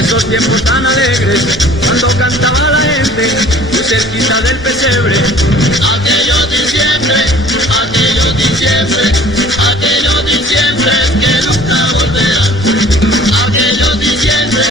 esos tiempos tan alegres, cuando cantaba la gente, muy cerquita del pesebre. Aquellos diciembre, aquellos diciembre, aquellos diciembre que